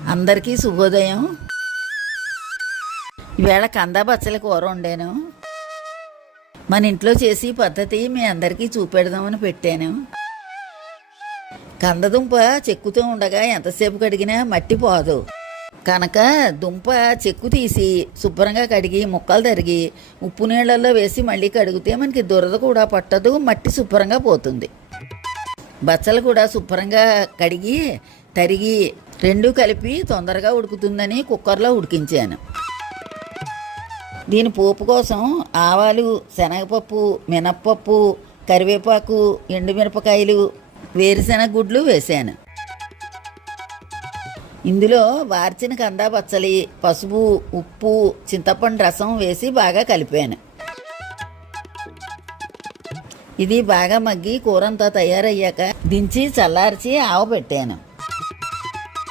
అందరికీ శుభోదయం. ఈవేళ కందా బచ్చల కూర వండాను. మన ఇంట్లో చేసి పద్ధతి మీ అందరికీ చూపెడదామని పెట్టాను. కందదుంప చెక్కుతూ ఉండగా ఎంతసేపు కడిగినా మట్టి పోదు కనుక దుంప చెక్కు తీసి శుభ్రంగా కడిగి ముక్కలు తరిగి ఉప్పు నీళ్ళల్లో వేసి మళ్ళీ కడిగితే మనకి దురద కూడా పట్టదు, మట్టి శుభ్రంగా పోతుంది. బచ్చలు కూడా శుభ్రంగా కడిగి తరిగి రెండు కలిపి తొందరగా ఉడుకుతుందని కుక్కర్లో ఉడికించాను. దీని పోపు కోసం ఆవాలు, శనగపప్పు, మినప్పప్పు, కరివేపాకు, ఎండుమిరపకాయలు, వేరుశెనగ గుడ్లు వేశాను. ఇందులో వార్చిన కందా బచ్చలి, పసుపు, ఉప్పు, చింతపండు రసం వేసి బాగా కలిపాను. ఇది బాగా మగ్గి కూరంతా తయారయ్యాక దించి చల్లార్చి ఆవపెట్టాను.